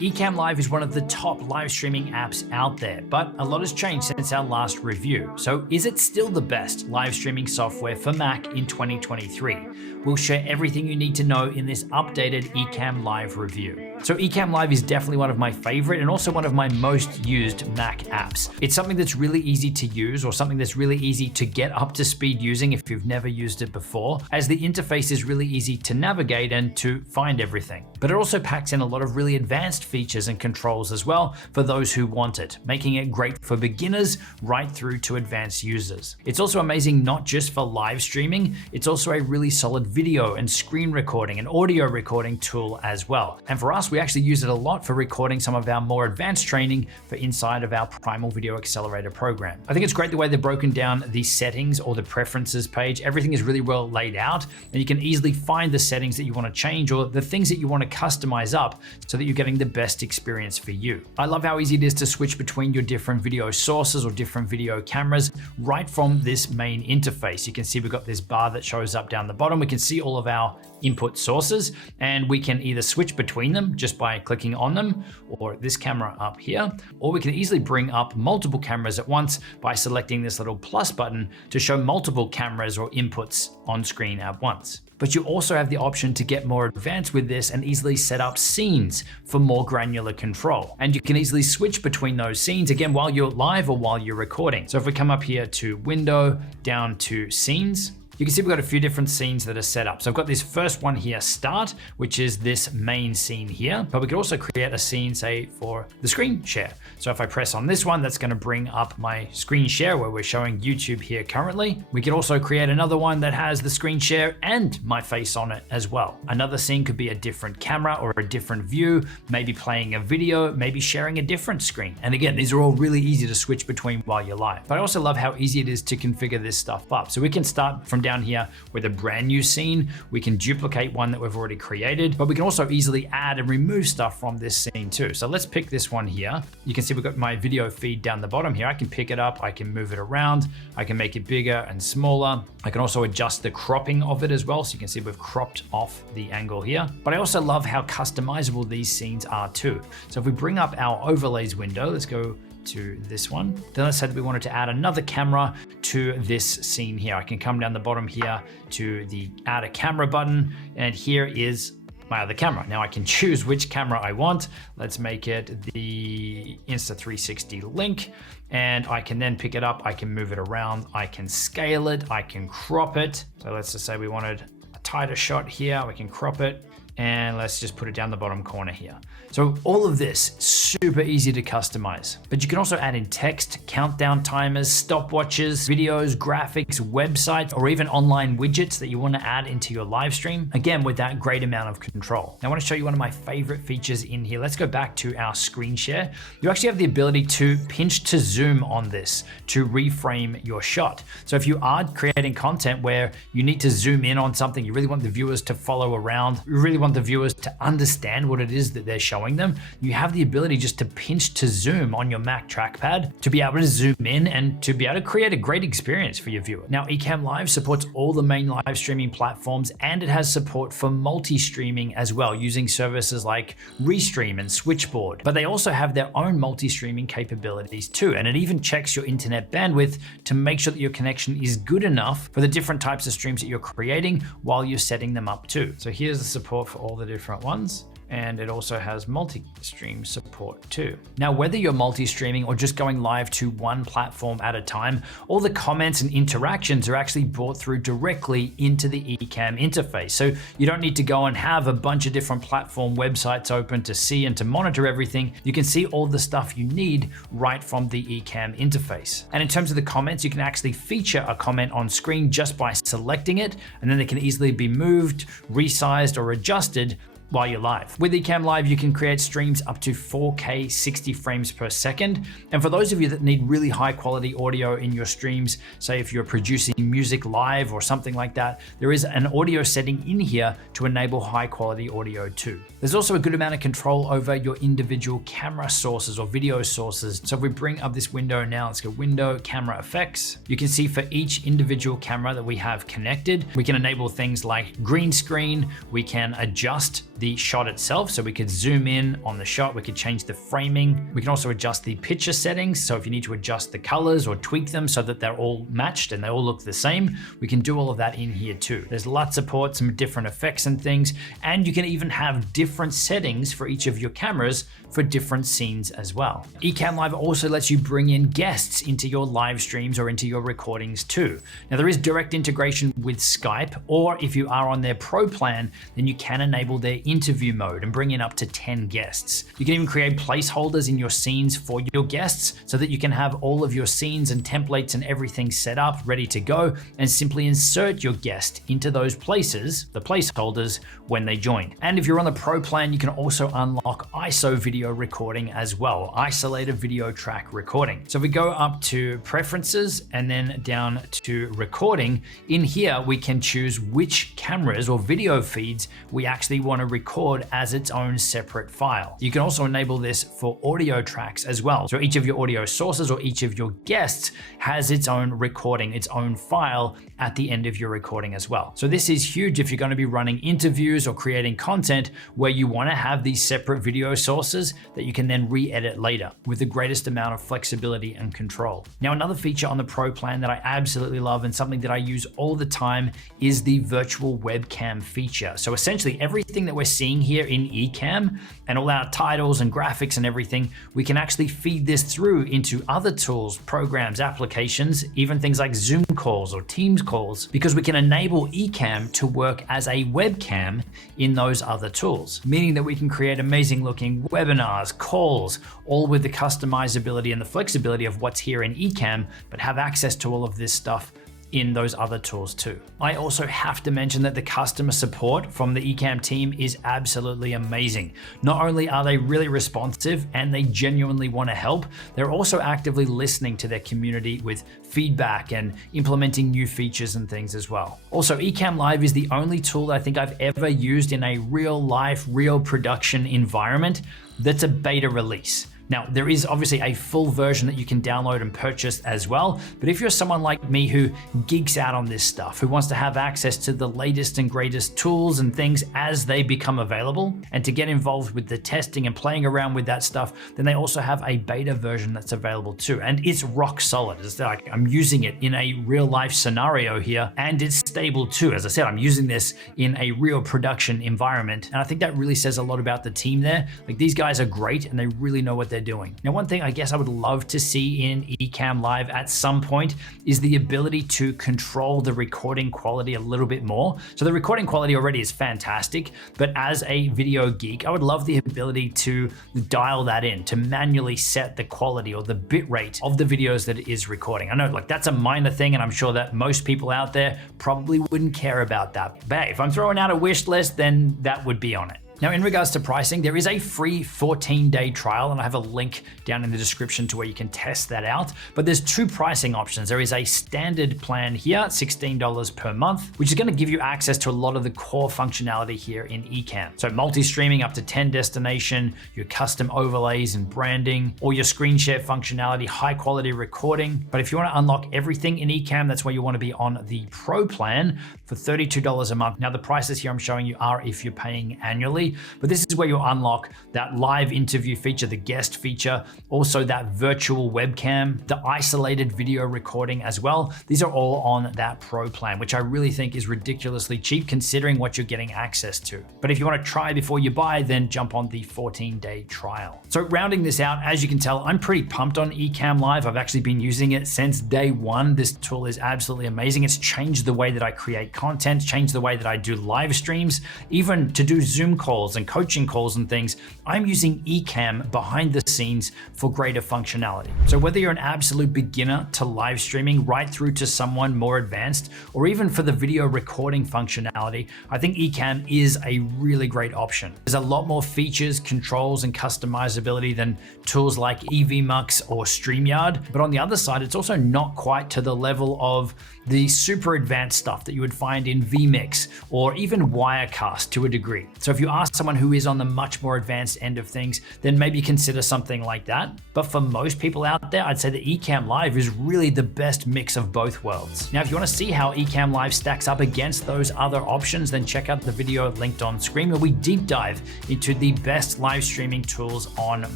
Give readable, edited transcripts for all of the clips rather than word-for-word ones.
Ecamm Live is one of the top live streaming apps out there, but a lot has changed since our last review. So is it still the best live streaming software for Mac in 2023? We'll share everything you need to know in this updated Ecamm Live review. So Ecamm Live is definitely one of my favorite and also one of my most used Mac apps. It's something that's really easy to use, or something that's really easy to get up to speed using if you've never used it before, as the interface is really easy to navigate and to find everything. But it also packs in a lot of really advanced features and controls as well for those who want it, making it great for beginners right through to advanced users. It's also amazing not just for live streaming, it's also a really solid video and screen recording and audio recording tool as well. And for us, we actually use it a lot for recording some of our more advanced training for inside of our Primal Video Accelerator program. I think it's great the way they've broken down the settings or the preferences page. Everything is really well laid out, and you can easily find the settings that you want to change or the things that you want to customize up so that you're getting the best experience for you. I love how easy it is to switch between your different video sources or different video cameras right from this main interface. You can see we've got this bar that shows up down the bottom. We can see all of our input sources, and we can either switch between them just by clicking on them, or this camera up here, or we can easily bring up multiple cameras at once by selecting this little plus button to show multiple cameras or inputs on screen at once. But you also have the option to get more advanced with this and easily set up scenes for more granular control. And you can easily switch between those scenes again while you're live or while you're recording. So if we come up here to window, down to scenes, you can see we've got a few different scenes that are set up. So I've got this first one here, start, which is this main scene here, but we could also create a scene, say, for the screen share. So if I press on this one, that's gonna bring up my screen share where we're showing YouTube here currently. We could also create another one that has the screen share and my face on it as well. Another scene could be a different camera or a different view, maybe playing a video, maybe sharing a different screen. And again, these are all really easy to switch between while you're live. But I also love how easy it is to configure this stuff up. So we can start from down here with a brand new scene. We can duplicate one that we've already created, but we can also easily add and remove stuff from this scene too. So let's pick this one here. You can see we've got my video feed down the bottom here. I can pick it up, I can move it around, I can make it bigger and smaller. I can also adjust the cropping of it as well. So you can see we've cropped off the angle here, but I also love how customizable these scenes are too. So if we bring up our overlays window, let's go to this one. Then let's say that we wanted to add another camera to this scene here. I can come down the bottom here to the add a camera button, and here is my other camera. Now I can choose which camera I want. Let's make it the Insta360 Link, and I can then pick it up, I can move it around, I can scale it, I can crop it. So let's just say we wanted a tighter shot here, we can crop it, and let's just put it down the bottom corner here. So all of this, super easy to customize, but you can also add in text, countdown timers, stopwatches, videos, graphics, websites, or even online widgets that you want to add into your live stream, again, with that great amount of control. Now I want to show you one of my favorite features in here. Let's go back to our screen share. You actually have the ability to pinch to zoom on this to reframe your shot. So if you are creating content where you need to zoom in on something, you really want the viewers to follow around, you really want the viewers to understand what it is that they're showing them, you have the ability just to pinch to zoom on your Mac trackpad to be able to zoom in and to be able to create a great experience for your viewer. Now, Ecamm Live supports all the main live streaming platforms, and it has support for multi-streaming as well, using services like Restream and Switchboard. But they also have their own multi-streaming capabilities too, and it even checks your internet bandwidth to make sure that your connection is good enough for the different types of streams that you're creating while you're setting them up too. So here's the support for all the different ones. And it also has multi-stream support too. Now, whether you're multi-streaming or just going live to one platform at a time, all the comments and interactions are actually brought through directly into the Ecamm interface. So you don't need to go and have a bunch of different platform websites open to see and to monitor everything. You can see all the stuff you need right from the Ecamm interface. And in terms of the comments, you can actually feature a comment on screen just by selecting it, and then they can easily be moved, resized, or adjusted while you're live. With Ecamm Live, you can create streams up to 4K 60 frames per second. And for those of you that need really high quality audio in your streams, say if you're producing music live or something like that, there is an audio setting in here to enable high quality audio too. There's also a good amount of control over your individual camera sources or video sources. So if we bring up this window now, let's go window, camera effects. You can see for each individual camera that we have connected, we can enable things like green screen, we can adjust the shot itself. So we could zoom in on the shot, we could change the framing. We can also adjust the picture settings. So if you need to adjust the colors or tweak them so that they're all matched and they all look the same, we can do all of that in here too. There's LUT support, some different effects and things, and you can even have different settings for each of your cameras for different scenes as well. Ecamm Live also lets you bring in guests into your live streams or into your recordings too. Now there is direct integration with Skype, or if you are on their Pro plan, then you can enable their interview mode and bring in up to 10 guests. You can even create placeholders in your scenes for your guests so that you can have all of your scenes and templates and everything set up, ready to go, and simply insert your guest into those places, the placeholders, when they join. And if you're on the Pro plan, you can also unlock ISO video recording as well, isolated video track recording. So if we go up to preferences and then down to recording, in here we can choose which cameras or video feeds we actually want to record as its own separate file. You can also enable this for audio tracks as well. So each of your audio sources or each of your guests has its own recording, its own file at the end of your recording as well. So this is huge if you're going to be running interviews or creating content where you want to have these separate video sources that you can then re-edit later with the greatest amount of flexibility and control. Now, another feature on the Pro plan that I absolutely love and something that I use all the time is the virtual webcam feature. So essentially everything that we're seeing here in Ecamm and all our titles and graphics and everything, we can actually feed this through into other tools, programs, applications, even things like Zoom calls or Teams calls, because we can enable Ecamm to work as a webcam in those other tools, meaning that we can create amazing looking webinars, calls, all with the customizability and the flexibility of what's here in Ecamm, but have access to all of this stuff in those other tools too. I also have to mention that the customer support from the Ecamm team is absolutely amazing. Not only are they really responsive and they genuinely want to help, they're also actively listening to their community with feedback and implementing new features and things as well. Also, Ecamm Live is the only tool that I think I've ever used in a real life, real production environment that's a beta release. Now, there is obviously a full version that you can download and purchase as well, but if you're someone like me who geeks out on this stuff, who wants to have access to the latest and greatest tools and things as they become available, and to get involved with the testing and playing around with that stuff, then they also have a beta version that's available too. And it's rock solid. It's like I'm using it in a real life scenario here, and it's stable too. As I said, I'm using this in a real production environment. And I think that really says a lot about the team there. Like, these guys are great and they really know what they're doing. Now, one thing I guess I would love to see in Ecamm Live at some point is the ability to control the recording quality a little bit more. So the recording quality already is fantastic, but as a video geek, I would love the ability to dial that in, to manually set the quality or the bit rate of the videos that it is recording. I know, like, that's a minor thing, and I'm sure that most people out there probably wouldn't care about that. But hey, if I'm throwing out a wish list, then that would be on it. Now, in regards to pricing, there is a free 14-day trial, and I have a link down in the description to where you can test that out. But there's two pricing options. There is a standard plan here, $16 per month, which is going to give you access to a lot of the core functionality here in Ecamm. So multi-streaming up to 10 destination, your custom overlays and branding, all your screen share functionality, high quality recording. But if you want to unlock everything in Ecamm, that's where you want to be on the Pro plan for $32 a month. Now, the prices here I'm showing you are if you're paying annually. But this is where you'll unlock that live interview feature, the guest feature, also that virtual webcam, the isolated video recording as well. These are all on that Pro plan, which I really think is ridiculously cheap considering what you're getting access to. But if you want to try before you buy, then jump on the 14-day trial. So rounding this out, as you can tell, I'm pretty pumped on Ecamm Live. I've actually been using it since day one. This tool is absolutely amazing. It's changed the way that I create content, changed the way that I do live streams, even to do Zoom calls and coaching calls and things. I'm using Ecamm behind the scenes for greater functionality. So whether you're an absolute beginner to live streaming right through to someone more advanced, or even for the video recording functionality, I think Ecamm is a really great option. There's a lot more features, controls, and customizability than tools like EVMux or StreamYard. But on the other side, it's also not quite to the level of the super advanced stuff that you would find in vMix or even Wirecast to a degree. So if you are are someone who is on the much more advanced end of things, then maybe consider something like that. But for most people out there, I'd say the Ecamm Live is really the best mix of both worlds. Now, if you want to see how Ecamm Live stacks up against those other options, then check out the video linked on screen where we deep dive into the best live streaming tools on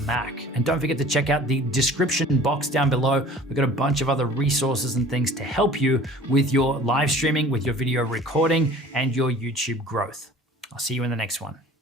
Mac. And don't forget to check out the description box down below. We've got a bunch of other resources and things to help you with your live streaming, with your video recording, and your YouTube growth. I'll see you in the next one.